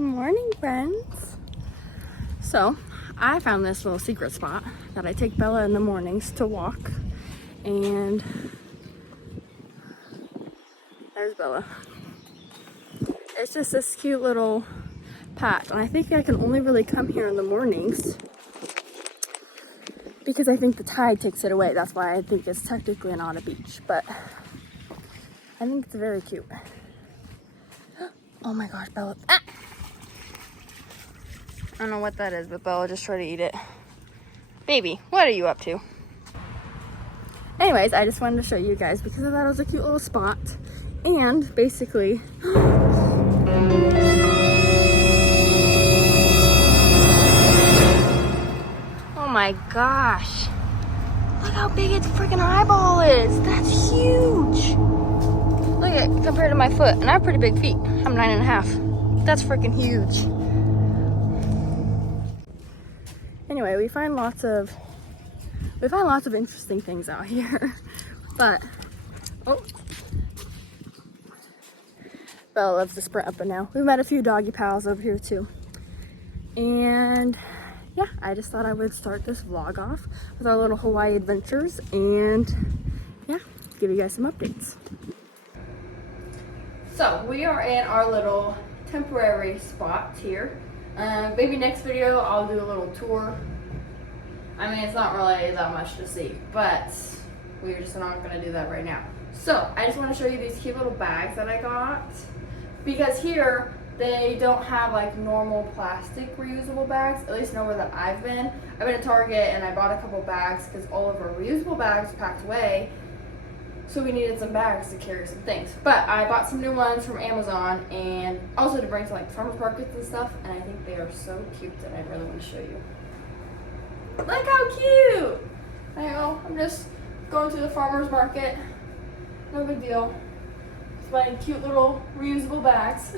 Good morning, friends. So I found this little secret spot that I take Bella in the mornings to walk, and there's Bella. It's just this cute little patch, and I think I can only really come here in the mornings because I think the tide takes it away. That's why I think it's technically not a beach, but I think it's very cute. Oh my gosh, Bella. Ah! I don't know what that is, but Bella just tried to eat it. Baby, what are you up to? Anyways, I just wanted to show you guys because I thought it was a cute little spot. And basically, oh my gosh. Look how big its freaking eyeball is. That's huge. Look at it compared to my foot. And I have pretty big feet. I'm 9.5. That's freaking huge. Anyway, we find lots of interesting things out here. But oh, Bella loves to sprint up and down. We met a few doggy pals over here too. And yeah, I just thought I would start this vlog off with our little Hawaii adventures and yeah, give you guys some updates. So we are in our little temporary spot here. Maybe next video I'll do a little tour. I mean, it's not really that much to see, but we're just not going to do that right now. So I just want to show you these cute little bags that I got, because here they don't have like normal plastic reusable bags, at least nowhere that I've been. I've been at Target and I bought a couple bags because all of our reusable bags packed away. So we needed some bags to carry some things. But I bought some new ones from Amazon and also to bring to like farmers markets and stuff. And I think they are so cute that I really want to show you. Look how cute! I know, I'm just going to the farmers market. No big deal. Just buying cute little reusable bags.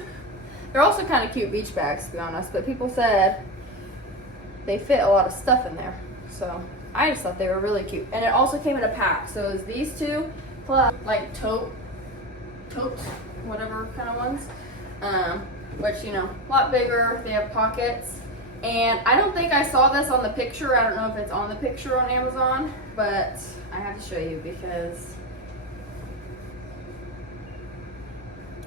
They're also kind of cute beach bags, to be honest. But people said they fit a lot of stuff in there. So I just thought they were really cute. And it also came in a pack. So it was these two, plus like totes, whatever kind of ones, which, you know, a lot bigger. They have pockets, and I don't think I saw this on the picture. I don't know if it's on the picture on Amazon, but I have to show you because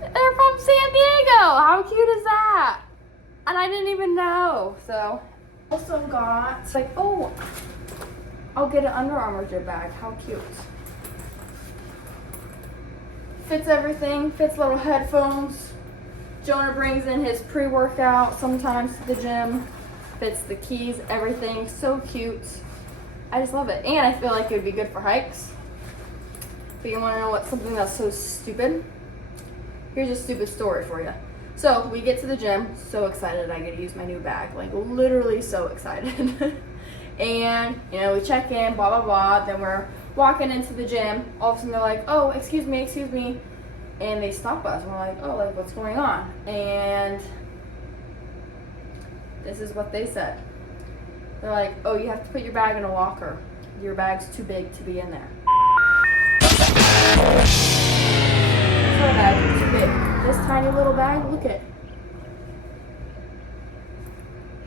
they're from San Diego. How cute is that? And I didn't even know. So also got like, oh, I'll get an Under Armour gym bag. How cute. Fits everything, fits little headphones. Jonah brings in his pre-workout sometimes to the gym. Fits the keys, everything. So cute. I just love it. And I feel like it would be good for hikes. But you want to know what something that's so stupid? Here's a stupid story for you. So we get to the gym, so excited I get to use my new bag. Like literally so excited. And, you know, we check in, blah, blah, blah. Then we're walking into the gym. All of a sudden they're like, oh, excuse me. And they stop us. And we're like, oh, like what's going on? And this is what they said. They're like, oh, you have to put your bag in a locker. Your bag's too big to be in there. Our bag is too big. This tiny little bag, look at.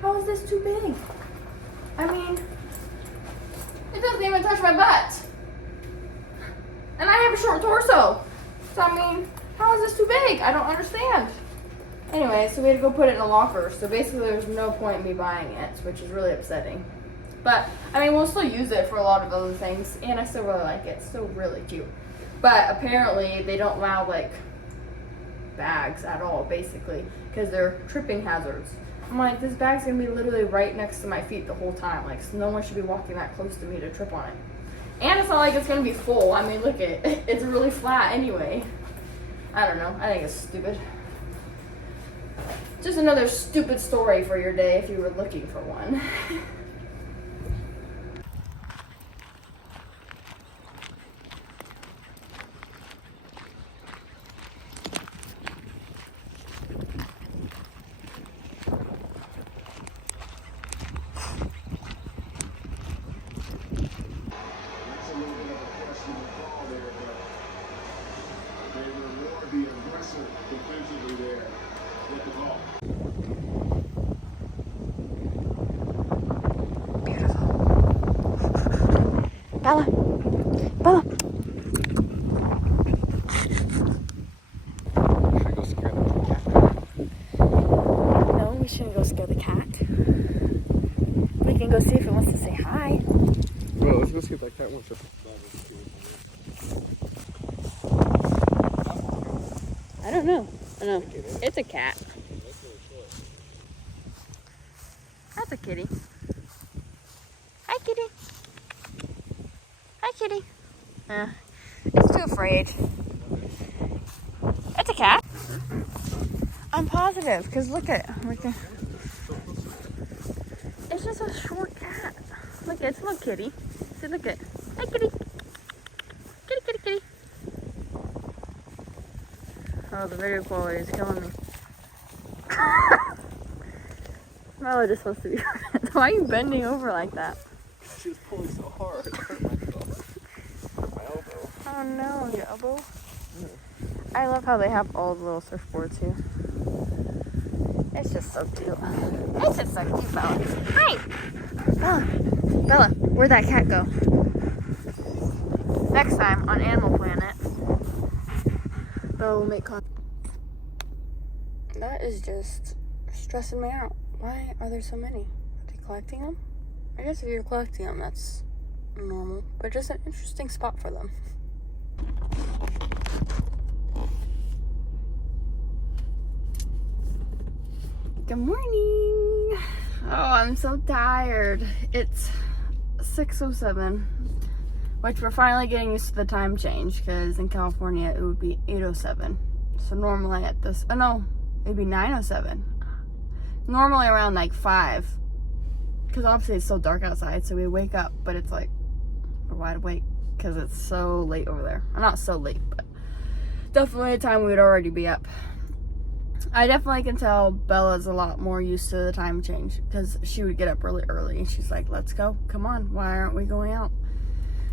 How is this too big? I mean, it doesn't even touch my butt. And I have a short torso. So, I mean, how is this too big? I don't understand. Anyway, so we had to go put it in a locker. So basically there's no point in me buying it, which is really upsetting. But, I mean, we'll still use it for a lot of other things. And I still really like it. It's still really cute. But apparently they don't allow, like, bags at all, basically. Because they're tripping hazards. I'm like, this bag's gonna be literally right next to my feet the whole time. Like, so no one should be walking that close to me to trip on it. And it's not like it's gonna be full. I mean, look at it. It's really flat anyway. I don't know. I think it's stupid. Just another stupid story for your day if you were looking for one. They reward the aggressive defensively there with the ball. Beautiful. Bella. Bella. No, we shouldn't go scare the cat. We can go see if it wants to say hi. Well, let's go see if that cat wants to. I don't know. I know. It's a cat. That's a kitty. Hi, kitty. Hi, kitty. It's too afraid. It's a cat. I'm positive, because look at it. It's just a short cat. Look, it's a little kitty. See, look at it. Hi, kitty. Kitty, kitty, kitty. Oh, the video quality is killing me. Milo just wants to be. Why are you bending over like that? She was pulling so hard. It hurt myself. My elbow. Oh no, your elbow? I love how they have all the little surfboards here. It's just so cute. It's just so cute, Bella. Hi! Bella. Bella, where'd that cat go? Next time on Animal Planet, Bella will make contact. That is just stressing me out. Why are there so many? Are they collecting them? I guess if you're collecting them, that's normal. But just an interesting spot for them. Good morning. Oh, I'm so tired. It's 6:07, which we're finally getting used to the time change, because in California it would be 8:07. So normally at this, oh no, it'd be 9:07. Normally around like 5, because obviously it's so dark outside, so we wake up, but it's like we're wide awake because it's so late over there. Well, not so late, but definitely a time we'd already be up. I definitely can tell Bella's a lot more used to the time change, because she would get up really early and she's like, let's go, come on, why aren't we going out?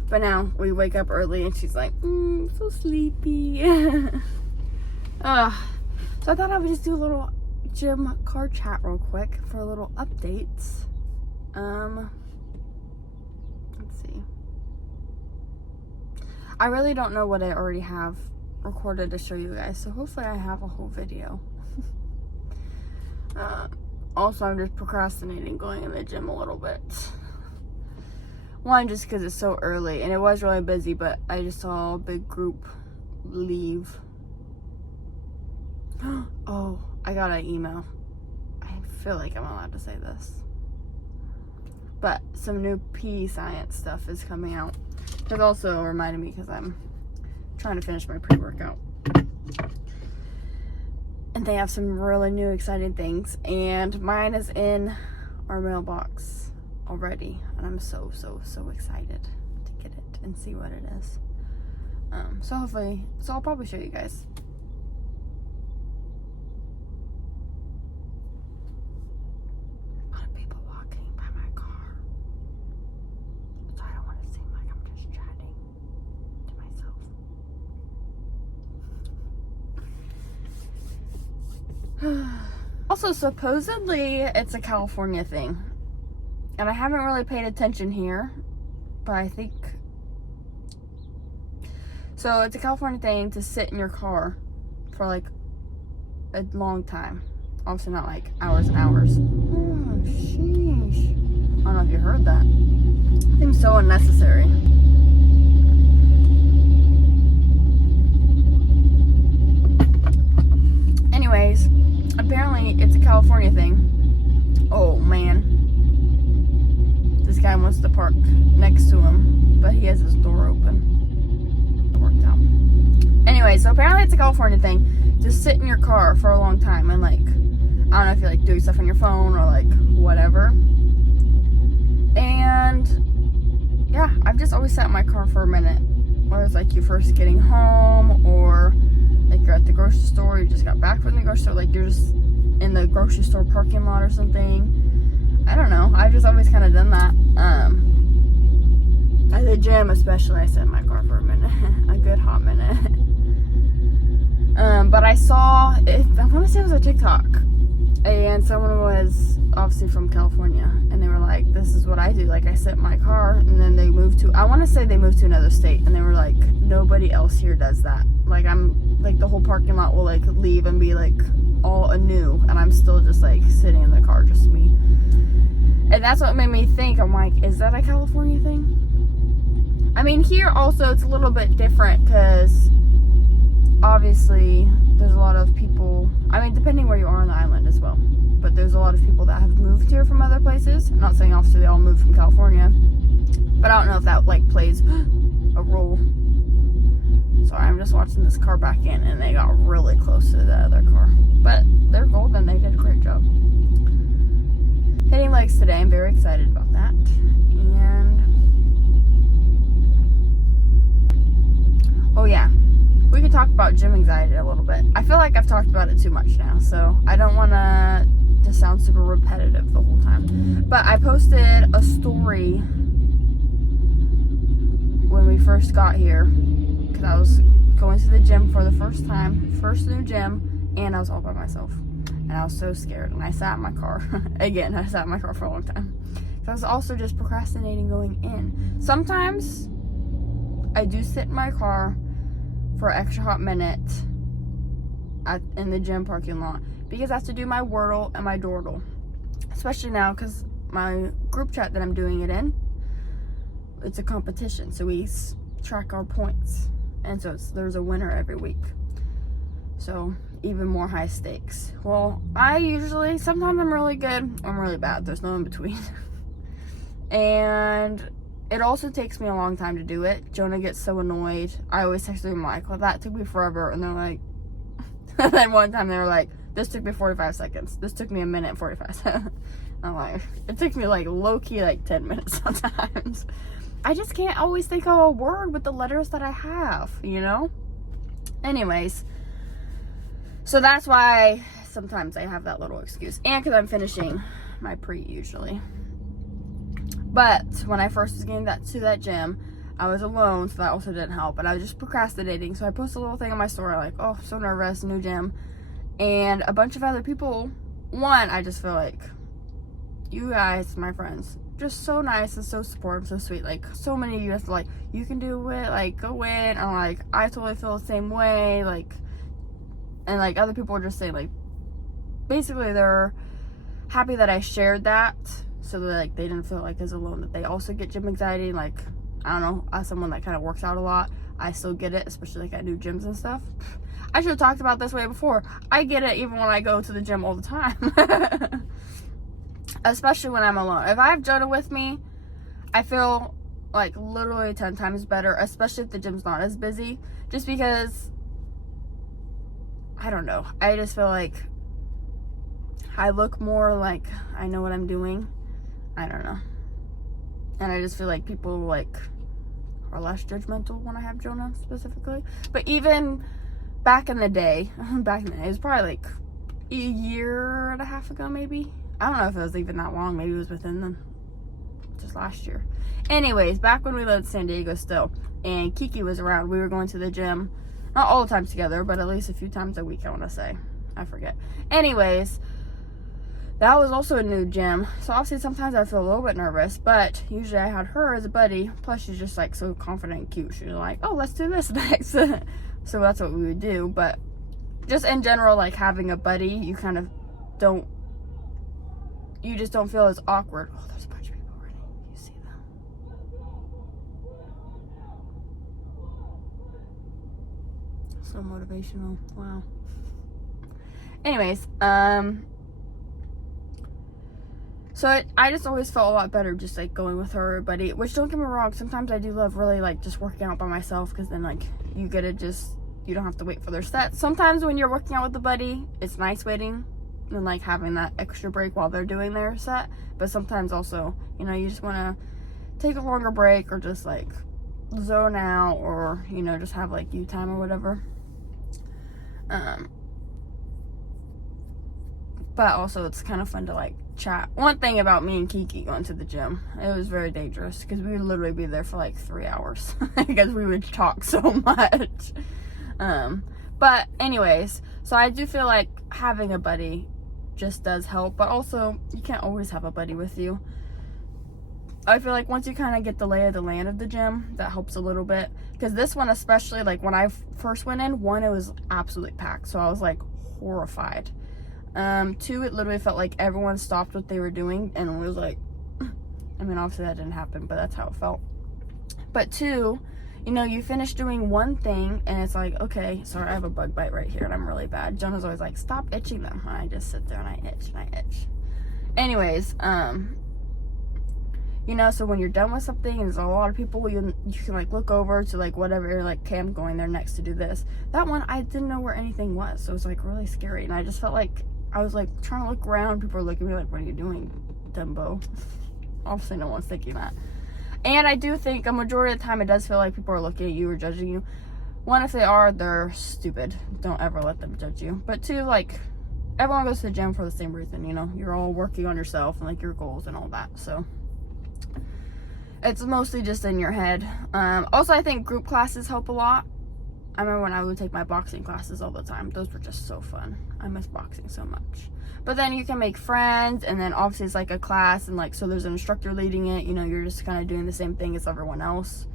But now we wake up early and she's like, so sleepy. So I thought I would just do a little gym car chat real quick for a little updates. Let's see. I really don't know what I already have recorded to show you guys, so hopefully I have a whole video. Also, I'm just procrastinating going in the gym a little bit. One, just because it's so early, and it was really busy, but I just saw a big group leave. Oh, I got an email. I feel like I'm allowed to say this. But some new PE science stuff is coming out. It also reminded me, because I'm trying to finish my pre-workout. And they have some really new exciting things, and mine is in our mailbox already, and I'm so excited to get it and see what it is. So I'll probably show you guys. A lot of people walking by my car, so I don't want to seem like I'm just chatting to myself. Also, supposedly it's a California thing, and I haven't really paid attention here, but I think so. It's a California thing to sit in your car for like a long time. Obviously not like hours and hours. Oh, sheesh. I don't know if you heard that. It seems so unnecessary. Anyways, apparently it's a California thing. Oh man, this guy wants to park next to him, but he has his door open. It worked out. Anyway, so apparently it's a California thing to sit in your car for a long time, and like, I don't know if you're like doing stuff on your phone or like whatever. And yeah, I've just always sat in my car for a minute, whether it's like you first getting home, or like you're at the grocery store, you just got back from the grocery store, like you're just in the grocery store parking lot or something. I don't know, I've just always kind of done that. At the gym especially, I sit in my car for a minute. A good hot minute. But I saw, I want to say it was a TikTok, And someone was obviously from California, and they were like, this is what I do. Like, I sit in my car, and then they moved to, I want to say they moved to another state, and they were like, nobody else here does that. Like, I'm, like, the whole parking lot will, like, leave and be, like, all anew, and I'm still just, like, sitting in the car, just me. And that's what made me think, I'm like, is that a California thing? I mean, here also, it's a little bit different, because obviously, there's a lot of people, I mean, depending where you are on the island as well, but there's a lot of people that have moved here from other places. I'm not saying obviously they all moved from California, but I don't know if that, like, plays a role. Sorry, I'm just watching this car back in, and they got really close to the other car, but they're golden. They did a great job. Hitting legs today, I'm very excited about that. And oh yeah, we could talk about gym anxiety a little bit. I feel like I've talked about it too much now, so I don't want to just sound super repetitive the whole time. But I posted a story when we first got here, because I was going to the gym for the first time, first new gym, and I was all by myself. And I was so scared, and I sat in my car. Again, I sat in my car for a long time. I was also just procrastinating going in. Sometimes I do sit in my car for an extra hot minute in the gym parking lot, because I have to do my Wordle and my Dordle, especially now because my group chat that I'm doing it in, it's a competition, so we track our points, and so there's a winner every week, so even more high stakes. Well, sometimes I'm really good, I'm really bad, there's no in between. And it also takes me a long time to do it. Jonah gets so annoyed. I always text him like, well, that took me forever. And they're like, and then one time they were like, this took me 45 seconds. This took me a minute and 45 seconds. I'm like, it took me like low-key like 10 minutes sometimes. I just can't always think of a word with the letters that I have, you know? Anyways, so that's why sometimes I have that little excuse. And because I'm finishing my pre usually. But when I first was getting to that gym, I was alone, so that also didn't help. But I was just procrastinating. So I posted a little thing on my story like, oh, so nervous, new gym. And a bunch of other people, one, I just feel like, you guys, my friends, just so nice and so supportive, so sweet. Like, so many of you have like, you can do it, like, go in. I'm like, I totally feel the same way. Like, and like other people were just saying like, basically they're happy that I shared that. So that like they didn't feel like as alone, that they also get gym anxiety. Like, I don't know, as someone that kind of works out a lot, I still get it, especially like at new gyms and stuff. I should have talked about this way before. I get it even when I go to the gym all the time. Especially when I'm alone. If I have Jonah with me, I feel like literally 10 times better, especially if the gym's not as busy. Just because, I don't know, I just feel like I look more like I know what I'm doing. I don't know. And I just feel like people like are less judgmental when I have Jonah specifically. But even back in the day, it was probably like a year and a half ago maybe. I don't know if it was even that long. Maybe it was within just last year. Anyways, back when we lived in San Diego still, and Kiki was around, we were going to the gym. Not all the time together, but at least a few times a week, I want to say. I forget. Anyways, that was also a new gym, so obviously sometimes I feel a little bit nervous, but usually I had her as a buddy. Plus she's just like so confident and cute. She was like, oh, let's do this next. So that's what we would do. But just in general, like having a buddy, you kind of don't, you just don't feel as awkward. Oh, there's a bunch of people already. You see them? So motivational. Wow. Anyways, so I just always felt a lot better just like going with her buddy, which don't get me wrong, sometimes I do love really like just working out by myself, because then like you get to just, you don't have to wait for their sets. Sometimes when you're working out with a buddy, it's nice waiting and like having that extra break while they're doing their set, but sometimes also, you know, you just want to take a longer break or just like zone out, or you know, just have like you time or whatever. But also it's kind of fun to like chat. One thing about me and Kiki going to the gym, it was very dangerous because we would literally be there for like 3 hours because we would talk so much. But anyways, so I do feel like having a buddy just does help. But also, you can't always have a buddy with you. I feel like once you kind of get the lay of the land of the gym, that helps a little bit. Because this one especially, like when I first went in, one, it was absolutely packed. So I was like horrified. Two, it literally felt like everyone stopped what they were doing and was like, I mean, obviously that didn't happen, but that's how it felt. But two, you know, you finish doing one thing and it's like, okay, sorry, I have a bug bite right here and I'm really bad. Jonah's always like, stop itching them. And I just sit there and I itch and I itch. Anyways, you know, so when you're done with something and there's a lot of people, you can like look over to like whatever, you're like, okay, I'm going there next to do this. That one, I didn't know where anything was. So it was like really scary. And I just felt like, I was like trying to look around. People were looking at me like, what are you doing, Dumbo? Obviously no one's thinking that. And I do think a majority of the time it does feel like people are looking at you or judging you. One, if they are, they're stupid. Don't ever let them judge you. But two, like, everyone goes to the gym for the same reason, you know? You're all working on yourself and like your goals and all that. So it's mostly just in your head. Also, I think group classes help a lot. I remember when I would take my boxing classes all the time. Those were just so fun. I miss boxing so much. But then you can make friends, and then obviously it's like a class, and like, so there's an instructor leading it. You know, you're just kind of doing the same thing as everyone else.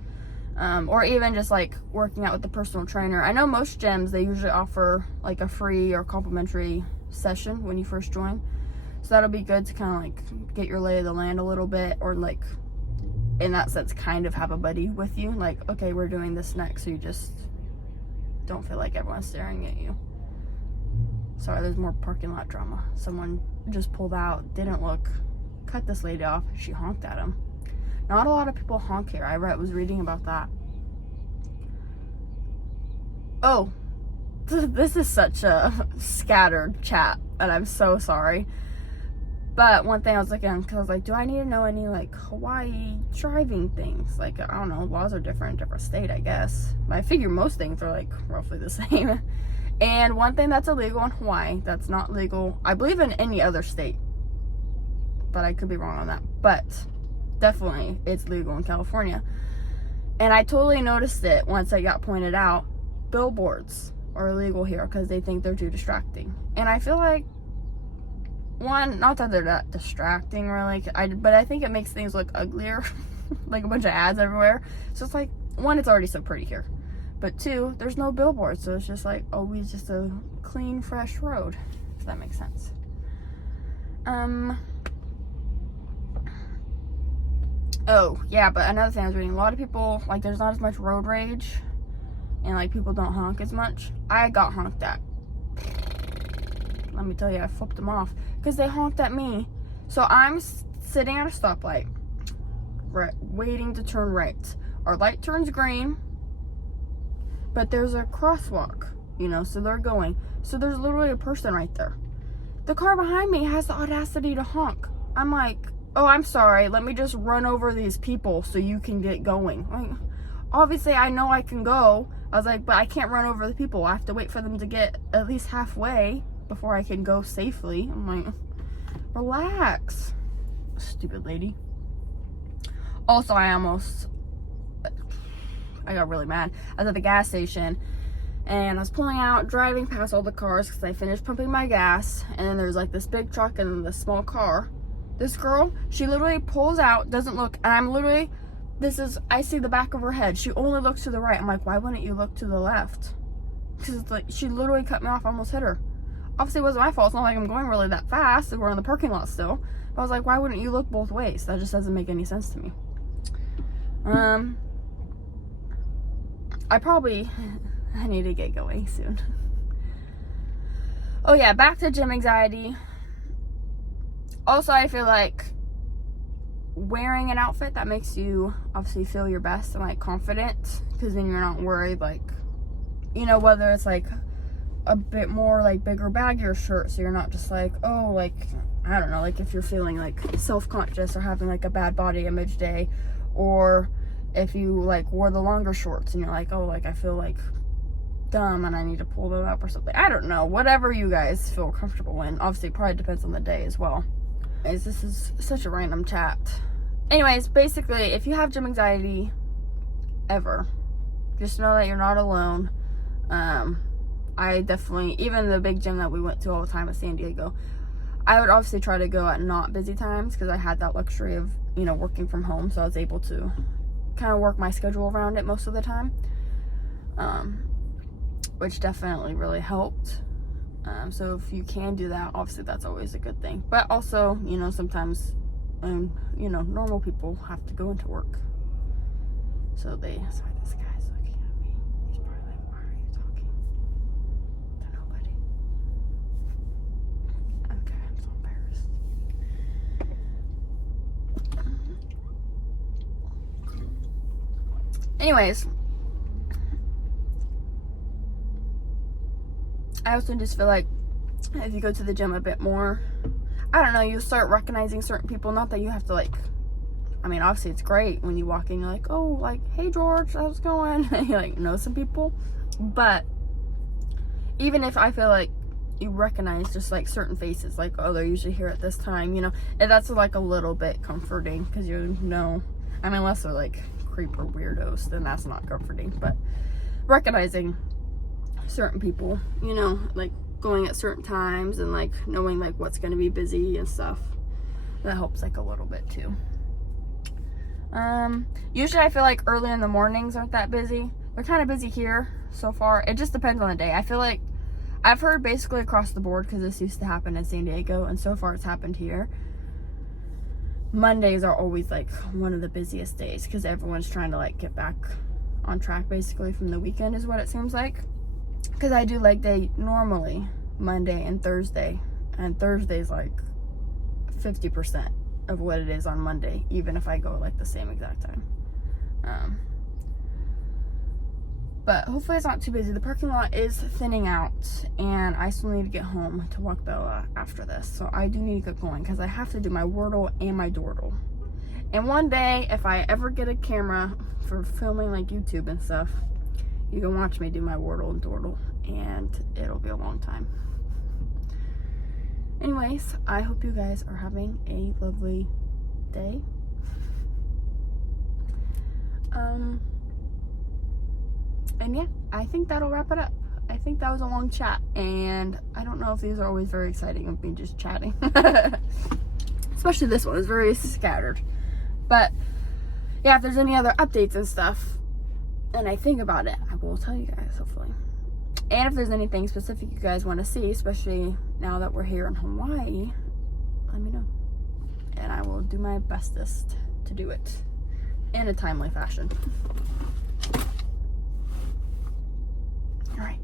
Or even just like working out with the personal trainer. I know most gyms, they usually offer like a free or complimentary session when you first join. So that'll be good to kind of like get your lay of the land a little bit, or like, in that sense, kind of have a buddy with you. Like, okay, we're doing this next, so you just don't feel like everyone's staring at you. Sorry, there's more parking lot drama. Someone just pulled out, didn't look, cut this lady off. She honked at him. Not a lot of people honk here. I was reading about that. Oh, this is such a scattered chat, and I'm so sorry. But one thing I was looking at, because I was like, do I need to know any like Hawaii driving things? Like, I don't know, laws are different in different state, I guess. But I figure most things are like roughly the same. And one thing that's illegal in Hawaii, that's not legal, I believe, in any other state. But I could be wrong on that. But definitely it's legal in California. And I totally noticed it once I got pointed out. Billboards are illegal here because they think they're too distracting. And I feel like, one, not that they're that distracting really, but I think it makes things look uglier. Like a bunch of ads everywhere. So it's like, one, it's already so pretty here. But two, there's no billboards, so it's just like always just a clean, fresh road, if that makes sense. Oh, yeah, but another thing I was reading, a lot of people, like, there's not as much road rage, and, like, people don't honk as much. I got honked at. Let me tell you, I flipped them off, because they honked at me. So I'm sitting at a stoplight, waiting to turn right. Our light turns green, but there's a crosswalk, you know, so they're going. So there's literally a person right there. The car behind me has the audacity to honk. I'm like, oh, I'm sorry, let me just run over these people so you can get going. Like, obviously I know I can go. I was like, but I can't run over the people. I have to wait for them to get at least halfway before I can go safely. I'm like, relax, stupid lady. Also, I got really mad. I was at the gas station and I was pulling out, driving past all the cars because I finished pumping my gas, and then there's like this big truck and this small car. This girl, she literally pulls out, doesn't look, and I'm literally, I see the back of her head. She only looks to the right. I'm like, why wouldn't you look to the left? Because like, she literally cut me off, almost hit her. Obviously it wasn't my fault. It's not like I'm going really that fast. We're in the parking lot still. But I was like, why wouldn't you look both ways? That just doesn't make any sense to me. I need to get going soon. Oh yeah, back to gym anxiety. Also, I feel like wearing an outfit that makes you obviously feel your best and like confident, because then you're not worried, like, you know, whether it's like a bit more like bigger, baggier shirt, so you're not just like, oh, like, I don't know, like if you're feeling like self-conscious or having like a bad body image day, or if you like wore the longer shorts and you're like, oh, like I feel like dumb and I need to pull them up or something. I don't know, whatever you guys feel comfortable in. Obviously it probably depends on the day as well. This is such a random chat. Anyways, basically, if you have gym anxiety ever, just know that you're not alone. I definitely, even the big gym that we went to all the time in San Diego, I would obviously try to go at not busy times because I had that luxury of, you know, working from home, so I was able to kind of work my schedule around it most of the time, which definitely really helped. So if you can do that, obviously that's always a good thing. But also, you know, sometimes, you know, normal people have to go into work. So sorry, this guy's looking at me. He's probably like, why are you talking to nobody? Okay, I'm so embarrassed. Anyways, I also just feel like if you go to the gym a bit more, I don't know, you'll start recognizing certain people. Not that you have to, like, I mean, obviously it's great when you walk in, you're like, oh, like, hey George, how's it going? You like know some people. But even if I feel like you recognize just like certain faces, like, oh, they're usually here at this time, you know, and that's like a little bit comforting because you know, I mean, unless they're like creeper weirdos, then that's not comforting. But recognizing certain people, you know, like going at certain times and like knowing like what's going to be busy and stuff, that helps like a little bit too. Usually I feel like early in the mornings aren't that busy. They're kind of busy here so far. It just depends on the day. I feel like I've heard basically across the board, because this used to happen in San Diego and so far it's happened here, Mondays are always like one of the busiest days because everyone's trying to like get back on track basically from the weekend, is what it seems like. Because I do leg day normally Monday and Thursday, and Thursday's like 50% of what it is on Monday, even if I go like the same exact time. But hopefully it's not too busy. The parking lot is thinning out and I still need to get home to walk Bella after this, so I do need to get going because I have to do my Wordle and my Dordle. And one day, if I ever get a camera for filming like YouTube and stuff, you can watch me do my Wordle and Dordle, and it'll be a long time. Anyways, I hope you guys are having a lovely day. And yeah, I think that'll wrap it up. I think that was a long chat, and I don't know if these are always very exciting of me just chatting. Especially this one is very scattered. But yeah, if there's any other updates and stuff, and I think about it, I will tell you guys, hopefully. And if there's anything specific you guys want to see, especially now that we're here in Hawaii, let me know. And I will do my bestest to do it in a timely fashion. All right.